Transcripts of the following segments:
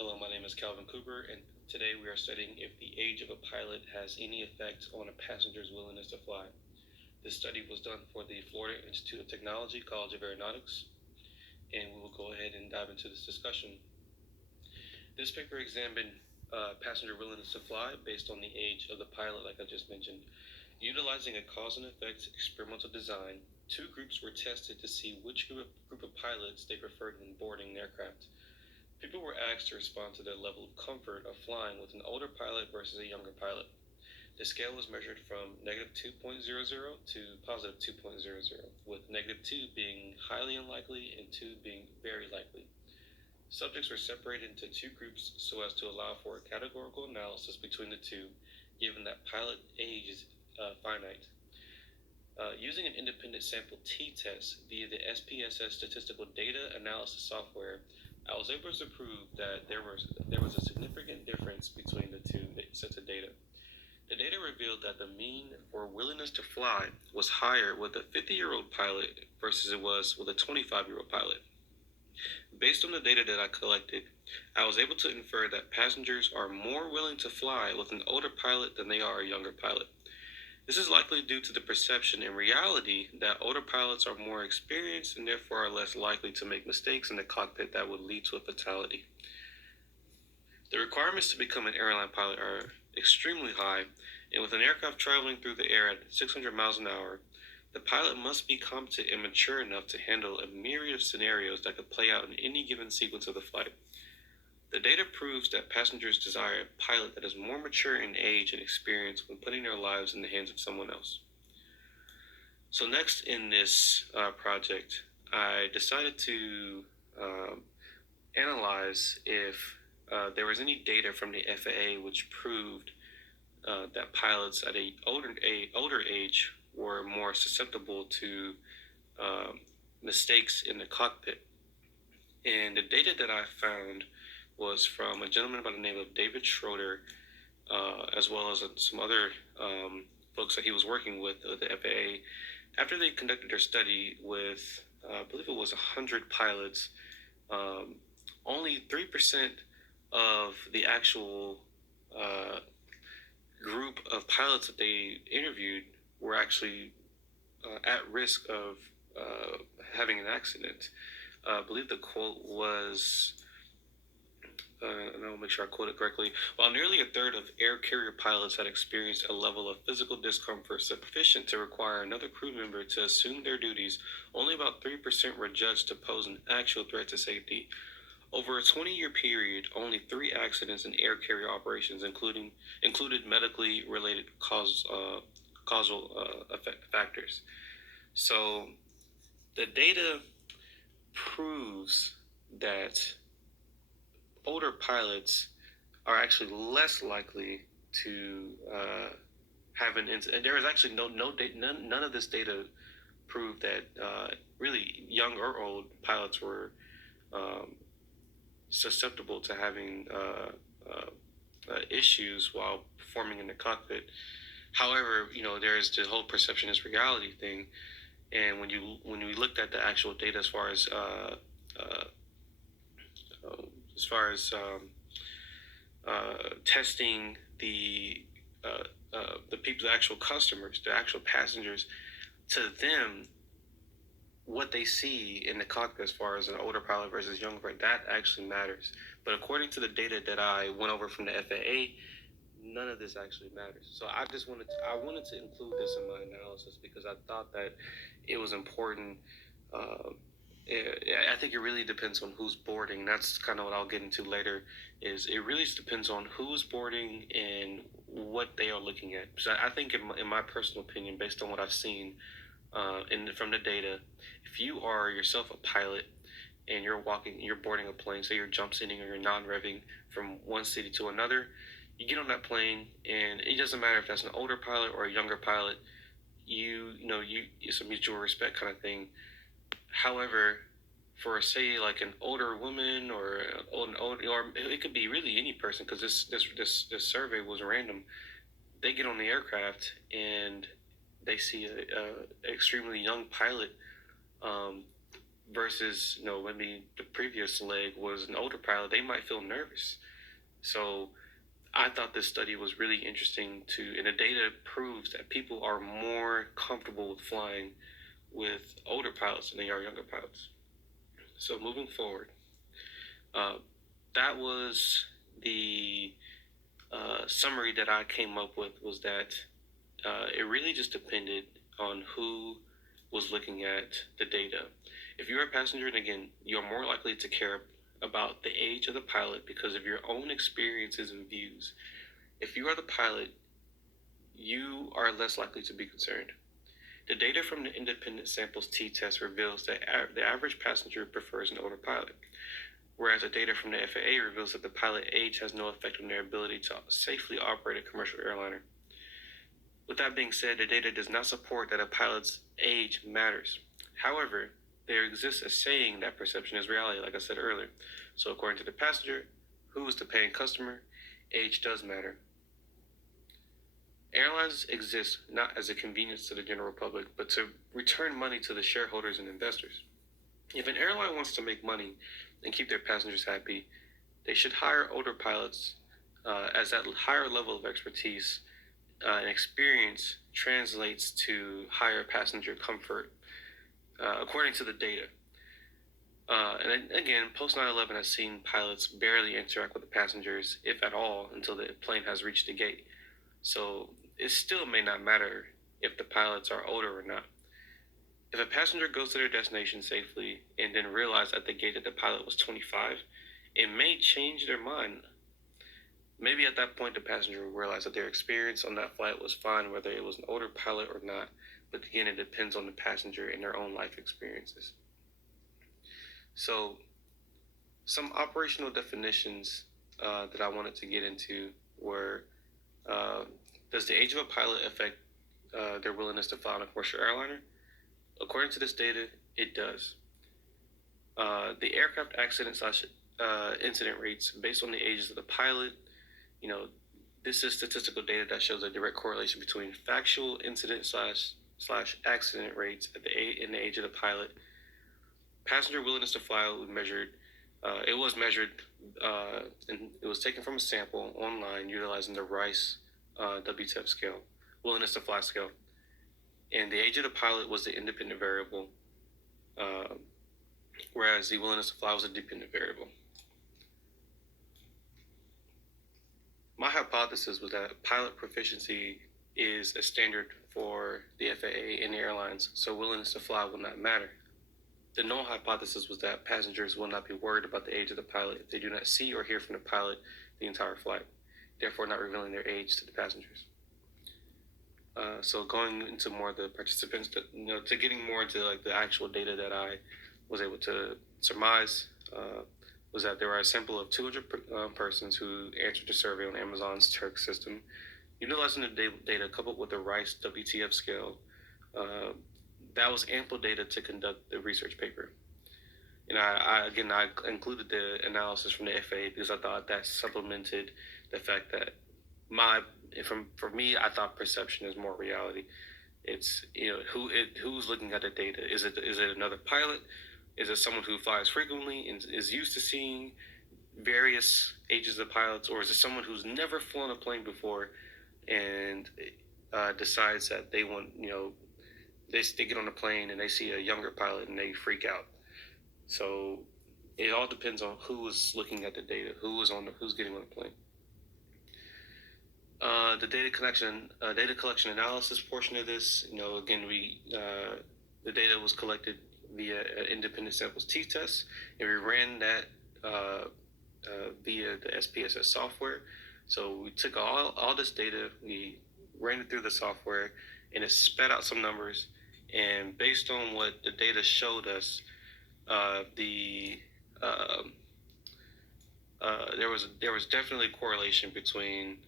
Hello, my name is Calvin Cooper, and today we are studying if the age of a pilot has any effect on a passenger's willingness to fly. This study was done for the Florida Institute of Technology, College of Aeronautics, and we will go ahead and dive into this discussion. This paper examined passenger willingness to fly based on the age of the pilot, like I just mentioned. Utilizing a cause and effect experimental design, two groups were tested to see which group of pilots they preferred when boarding an aircraft. People were asked to respond to their level of comfort of flying with an older pilot versus a younger pilot. The scale was measured from negative 2.00 to positive 2.00, with negative 2 being highly unlikely and 2 being very likely. Subjects were separated into two groups so as to allow for a categorical analysis between the two, given that pilot age is finite. Using an independent sample t-test via the SPSS statistical data analysis software, I was able to prove that there was a significant difference between the two sets of data. The data revealed that the mean for willingness to fly was higher with a 50-year-old pilot versus it was with a 25-year-old pilot. Based on the data that I collected, I was able to infer that passengers are more willing to fly with an older pilot than they are a younger pilot. This is likely due to the perception in reality that older pilots are more experienced and therefore are less likely to make mistakes in the cockpit that would lead to a fatality. The requirements to become an airline pilot are extremely high, and with an aircraft traveling through the air at 600 miles an hour, the pilot must be competent and mature enough to handle a myriad of scenarios that could play out in any given sequence of the flight. The data proves that passengers desire a pilot that is more mature in age and experience when putting their lives in the hands of someone else. So next in this project, I decided to analyze if there was any data from the FAA which proved that pilots at a older age were more susceptible to mistakes in the cockpit. And the data that I found was from a gentleman by the name of David Schroeder, as well as some other folks that he was working with the FAA. After they conducted their study with, I believe it was 100 pilots, only 3% of the actual group of pilots that they interviewed were actually at risk of having an accident. I believe the quote was, and I'll make sure I quote it correctly. While nearly a third of air carrier pilots had experienced a level of physical discomfort sufficient to require another crew member to assume their duties, only about 3% were judged to pose an actual threat to safety. Over a 20-year period, only 3 accidents in air carrier operations included medically related causal factors. So the data proves that older pilots are actually less likely to have an incident. There is actually none of this data proved that really young or old pilots were susceptible to having issues while performing in the cockpit. However, there is the whole perception is reality thing, and when we looked at the actual data as far as testing the people, the actual customers, the actual passengers, to them, what they see in the cockpit as far as an older pilot versus younger pilot, that actually matters. But according to the data that I went over from the FAA, none of this actually matters. So I wanted to include this in my analysis because I thought that it was important. I think it really depends on who's boarding. That's kind of what I'll get into later. Is it really depends on who's boarding and what they are looking at. So I think, in my personal opinion, based on what I've seen from the data, if you are yourself a pilot and you're boarding a plane, so you're jump seating or you're non-revving from one city to another, you get on that plane, and it doesn't matter if that's an older pilot or a younger pilot. It's a mutual respect kind of thing. However, for say like an older woman or it could be really any person, because this survey was random. They get on the aircraft and they see a extremely young pilot versus, maybe the previous leg was an older pilot, they might feel nervous. So I thought this study was really interesting and the data proves that people are more comfortable with flying with older pilots than they are younger pilots. So moving forward, that was the summary that I came up with, was that it really just depended on who was looking at the data. If you're a passenger, and again, you're more likely to care about the age of the pilot because of your own experiences and views. If you are the pilot, you are less likely to be concerned. The data from the independent samples t-test reveals that the average passenger prefers an older pilot, whereas the data from the FAA reveals that the pilot age has no effect on their ability to safely operate a commercial airliner. With that being said, the data does not support that a pilot's age matters. However, there exists a saying that perception is reality, like I said earlier. So according to the passenger, who is the paying customer, age does matter. Airlines exist not as a convenience to the general public, but to return money to the shareholders and investors. If an airline wants to make money and keep their passengers happy, they should hire older pilots, as that higher level of expertise and experience translates to higher passenger comfort, according to the data. And again, post 9/11 has seen pilots barely interact with the passengers, if at all, until the plane has reached the gate. So it still may not matter if the pilots are older or not. If a passenger goes to their destination safely and then realizes at the gate that the pilot was 25, it may change their mind. Maybe at that point the passenger will realize that their experience on that flight was fine, whether it was an older pilot or not. But again, it depends on the passenger and their own life experiences. So some operational definitions that I wanted to get into were, does the age of a pilot affect their willingness to fly on a commercial airliner? According to this data, it does. The aircraft accident / incident rates based on the ages of the pilot, this is statistical data that shows a direct correlation between factual incident / accident rates in the age of the pilot. Passenger willingness to fly was measured. And it was taken from a sample online utilizing the Rice WTF scale, willingness to fly scale. And the age of the pilot was the independent variable, whereas the willingness to fly was a dependent variable. My hypothesis was that pilot proficiency is a standard for the FAA and the airlines, so willingness to fly will not matter. The null hypothesis was that passengers will not be worried about the age of the pilot if they do not see or hear from the pilot the entire flight, therefore not revealing their age to the passengers. So going into more of the participants, to getting more into like the actual data that I was able to surmise, was that there were a sample of 200 persons who answered the survey on Amazon's Turk system. Utilizing the data coupled with the Rice WTF scale, that was ample data to conduct the research paper. And I included the analysis from the FAA because I thought that supplemented the fact that for me, I thought perception is more reality. It's who's looking at the data. Is it another pilot? Is it someone who flies frequently and is used to seeing various ages of pilots, or is it someone who's never flown a plane before and decides that they want, they get on a plane and they see a younger pilot and they freak out? So it all depends on who is looking at the data, who's getting on the plane. The data collection analysis portion of this, again, the data was collected via independent samples t-test, and we ran that via the SPSS software. So we took all this data, we ran it through the software, and it spat out some numbers. And based on what the data showed us, there was definitely a correlation between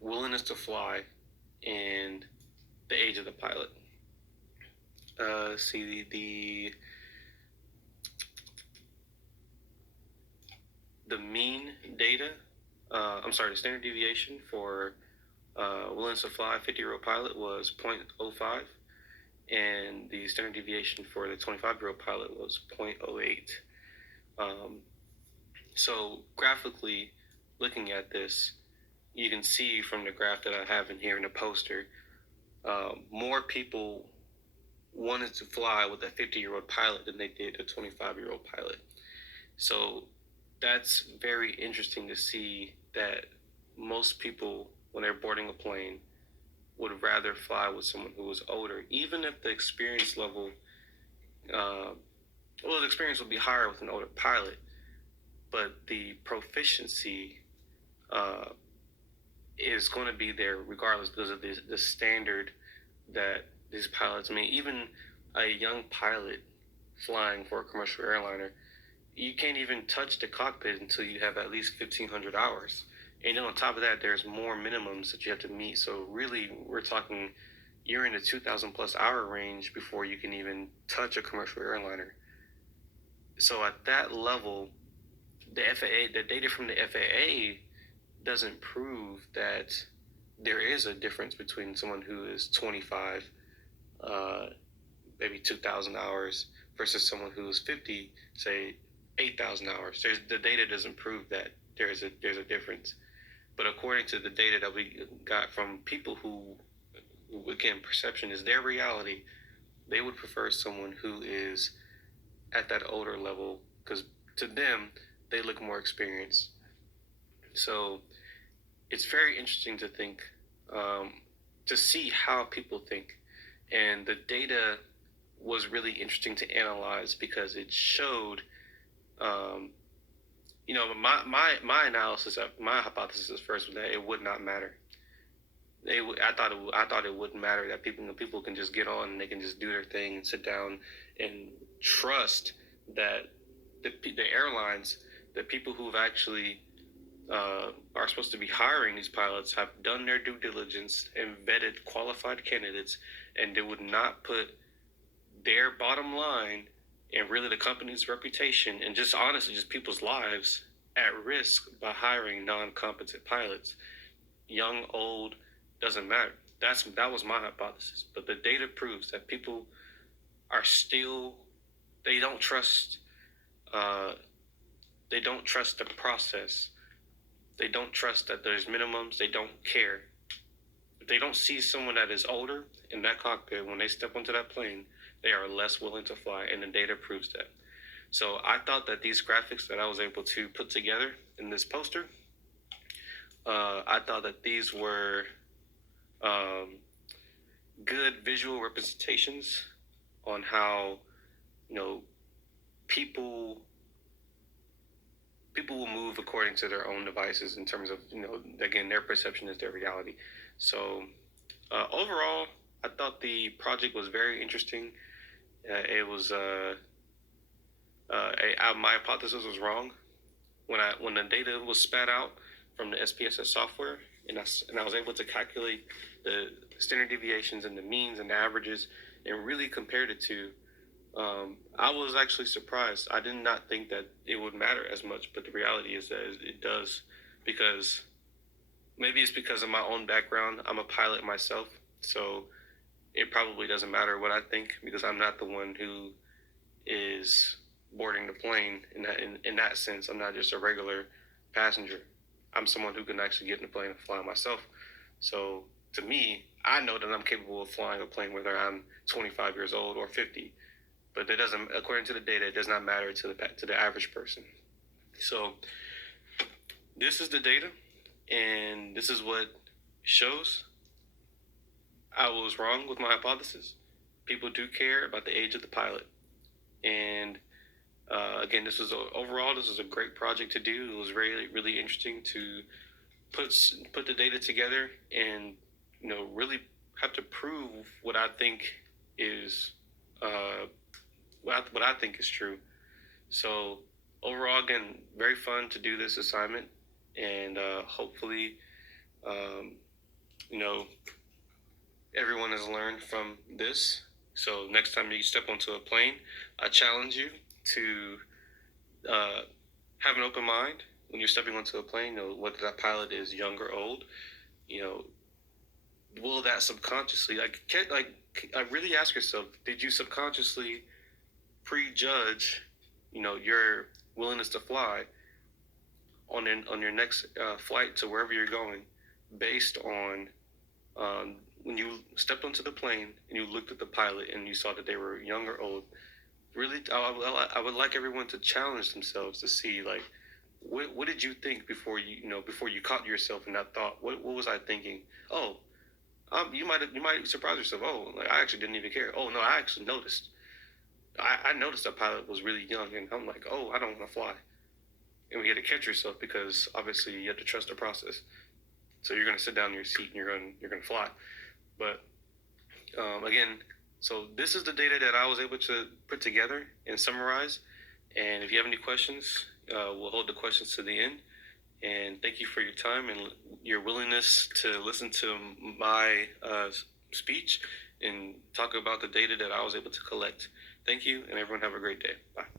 willingness to fly and the age of the pilot. See the mean data. The standard deviation for willingness to fly 50-year-old pilot was 0.05, and the standard deviation for the 25-year-old pilot was 0.08. So graphically looking at this, you can see from the graph that I have in here in the poster, more people wanted to fly with a 50-year-old pilot than they did a 25-year-old pilot. So that's very interesting to see that most people, when they're boarding a plane, would rather fly with someone who was older, even if the experience level, the experience would be higher with an older pilot, but the proficiency is going to be there regardless because of the standard that these pilots, I mean, even a young pilot flying for a commercial airliner, you can't even touch the cockpit until you have at least 1,500 hours. And then on top of that, there's more minimums that you have to meet. So really, we're talking, you're in the 2,000 plus hour range before you can even touch a commercial airliner. So at that level, the data from the FAA doesn't prove that there is a difference between someone who is 25, maybe 2,000 hours, versus someone who is 50, say 8,000 hours. The data doesn't prove that there's a difference. But according to the data that we got from people who again, perception is their reality, they would prefer someone who is at that older level because to them, they look more experienced. So it's very interesting to think, to see how people think. And the data was really interesting to analyze because it showed, my analysis, my hypothesis at first was that it would not matter. I thought it wouldn't matter, that people can just get on and they can just do their thing and sit down and trust that the airlines, the people who've actually are supposed to be hiring these pilots, have done their due diligence and vetted qualified candidates, and they would not put their bottom line and really the company's reputation and just honestly just people's lives at risk by hiring non-competent pilots. Young, old, doesn't matter. That was my hypothesis. But the data proves that people are still, they don't trust the process. They don't trust that there's minimums. They don't care. If they don't see someone that is older in that cockpit, when they step onto that plane, they are less willing to fly, and the data proves that. So I thought that these graphics that I was able to put together in this poster, I thought that these were good visual representations on how, people will move according to their own devices in terms of, again, their perception is their reality. So overall, I thought the project was very interesting. It was my hypothesis was wrong when the data was spat out from the SPSS software, and I was able to calculate the standard deviations and the means and the averages and really compared it to. I was actually surprised. I did not think that it would matter as much, but the reality is that it does, because maybe it's because of my own background. I'm a pilot myself, so it probably doesn't matter what I think because I'm not the one who is boarding the plane in that sense. I'm not just a regular passenger. I'm someone who can actually get in the plane and fly myself. So to me, I know that I'm capable of flying a plane whether I'm 25 years old or 50. But it doesn't, according to the data, it does not matter to the average person. So this is the data, and this is what shows. I was wrong with my hypothesis. People do care about the age of the pilot, and again, this was a great project to do. It was really, really interesting to put the data together and really have to prove what I think is. What I think is true. So overall, again, very fun to do this assignment, and hopefully, everyone has learned from this. So next time you step onto a plane, I challenge you to have an open mind when you're stepping onto a plane. Whether that pilot is young or old, will that subconsciously really ask yourself, did you subconsciously prejudge, your willingness to fly on your next flight to wherever you're going, based on when you stepped onto the plane and you looked at the pilot and you saw that they were young or old? Really, I would like everyone to challenge themselves to see, like, what did you think before before you caught yourself in that thought? What was I thinking? Oh, you might surprise yourself. Oh, like, I actually didn't even care. Oh no, I actually noticed. I noticed that pilot was really young, and I'm like, oh, I don't want to fly. And we had to catch yourself, because obviously you have to trust the process. So you're gonna sit down in your seat and you're gonna fly. But again, so this is the data that I was able to put together and summarize. And if you have any questions, we'll hold the questions to the end. And thank you for your time and your willingness to listen to my speech and talk about the data that I was able to collect. Thank you, and everyone have a great day. Bye.